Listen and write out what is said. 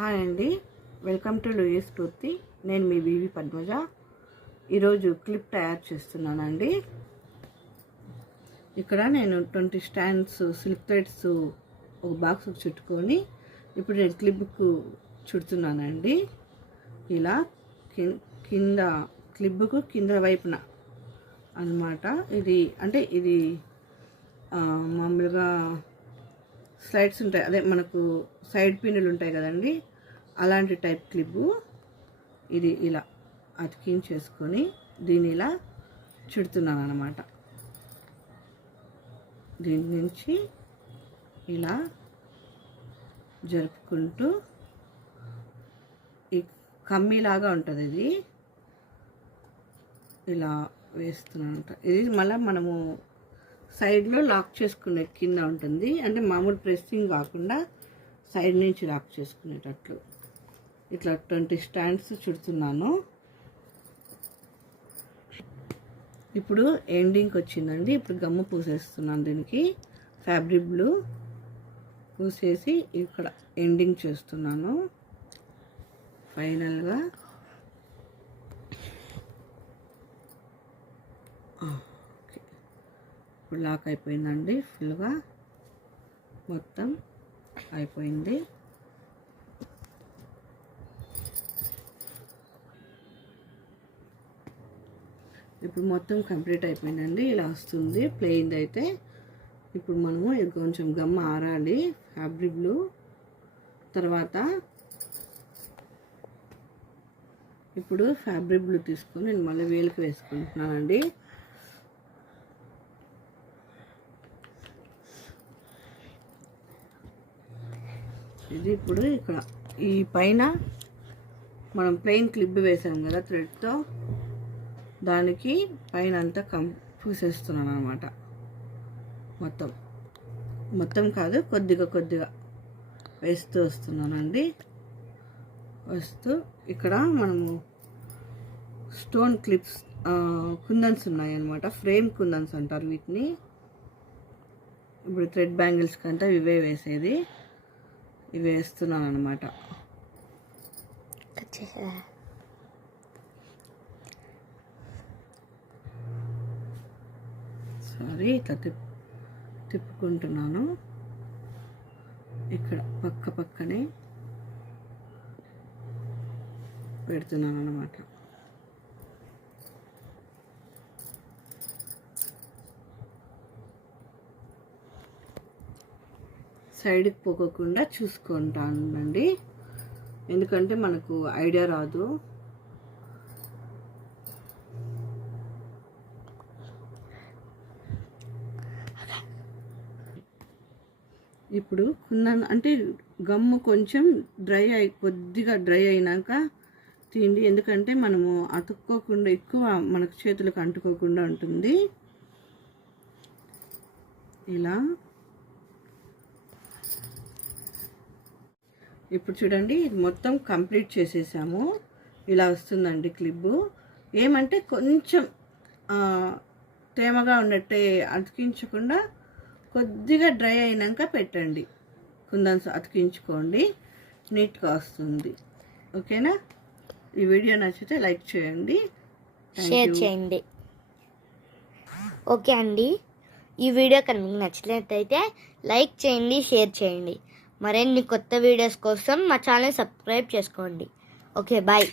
Hi అండి, welcome to Louis స్ఫూర్తి. నేను మీ వివి పద్మజ. ఈరోజు క్లిప్ తయారు చేస్తున్నానండి. ఇక్కడ నేను 20 స్టాండ్స్ సిల్క్ థ్రెడ్స్ ఒక బాక్స్కి చుట్టుకొని ఇప్పుడు నేను క్లిప్కు చుడుతున్నానండి. ఇలా కింద క్లిప్కు కింద వైపున అన్నమాట. ఇది మామూలుగా స్లైడ్స్ ఉంటాయి, అదే మనకు సైడ్ పిన్నులు ఉంటాయి కదండి, అలాంటి టైప్ క్లిప్పు. ఇది ఇలా అతికించేసుకొని దీన్ని ఇలా చుడుతున్నాను అన్నమాట. దీని నుంచి ఇలా జరుపుకుంటూ ఈ కమ్మీలాగా ఉంటుంది, ఇది ఇలా వేస్తున్నాను. ఇది మళ్ళీ మనము సైడ్లో లాక్ చేసుకునే కింద ఉంటుంది, అంటే మామూలు ప్రెస్సింగ్ కాకుండా సైడ్ నుంచి లాక్ చేసుకునేటట్లు. ఇట్లా 20 స్టాండ్స్ చుడుతున్నాను. ఇప్పుడు ఎండింగ్కి వచ్చిందండి. ఇప్పుడు గమ్ము పూసేస్తున్నాను. దీనికి ఫ్యాబ్రిక్ బ్లూ పూసేసి ఇక్కడ ఎండింగ్ చేస్తున్నాను. ఫైనల్గా ఇప్పుడు లాక్ అయిపోయిందండి. ఫుల్గా మొత్తం అయిపోయింది. ఇప్పుడు మొత్తం కంప్లీట్ అయిపోయిందండి. ఇలా వస్తుంది ప్లెయిన్ అయితే. ఇప్పుడు మనము ఇది కొంచెం గమ్ ఆరాలి ఫ్యాబ్రిక్ బ్లూ. తర్వాత ఇప్పుడు ఫ్యాబ్రిక్ బ్లూ తీసుకొని నేను మళ్ళీ వేలుకి వేసుకుంటున్నానండి. ఇది ఇప్పుడు ఇక్కడ ఈ పైన మనం ప్లెయిన్ క్లిప్ వేసాం కదా థ్రెడ్తో, దానికి పైన అంతా పూసేస్తున్నాను అనమాట. మొత్తం కాదు, కొద్దిగా వేస్తూ వస్తున్నానండి. వస్తూ ఇక్కడ మనము స్టోన్ క్లిప్స్ కుందన్స్ ఉన్నాయన్నమాట, ఫ్రేమ్ కుందన్స్ అంటారు వీటిని. ఇప్పుడు థ్రెడ్ బ్యాంగిల్స్కి అంతా ఇవే వేసేది, ఇవి వేస్తున్నాను అనమాట. సారీ, ఇట్లా తిప్పుకుంటున్నాను. ఇక్కడ పక్కనే పెడుతున్నాను అనమాట. సైడ్కి పోకోకుండా చూసుకుంటానండి, ఎందుకంటే మనకు ఐడియా రాదు. ఇప్పుడు అంటే గమ్ము కొంచెం కొద్దిగా డ్రై అయినాక తీయండి, ఎందుకంటే మనము అతుక్కోకుండా ఎక్కువ మనకు చేతులకు అంటుకోకుండా ఉంటుంది. ఇలా ఇప్పుడు చూడండి, ఇది మొత్తం కంప్లీట్ చేసేసాము. ఇలా వస్తుందండి క్లిప్పు. ఏమంటే కొంచెం తేమగా ఉన్నట్టే అతికించకుండా కొద్దిగా డ్రై అయినాక పెట్టండి, కుందన్స్ అతికించుకోండి, నీట్గా వస్తుంది. ఓకేనా? ఈ వీడియో నచ్చితే లైక్ చేయండి, షేర్ చేయండి. ఓకే అండి, ఈ వీడియో కనుక మీకు నచ్చినట్లయితే లైక్ చేయండి, షేర్ చేయండి. మరిన్ని కొత్త వీడియోస్ కోసం మా ఛానల్ సబ్స్క్రైబ్ చేసుకోండి. Okay, bye.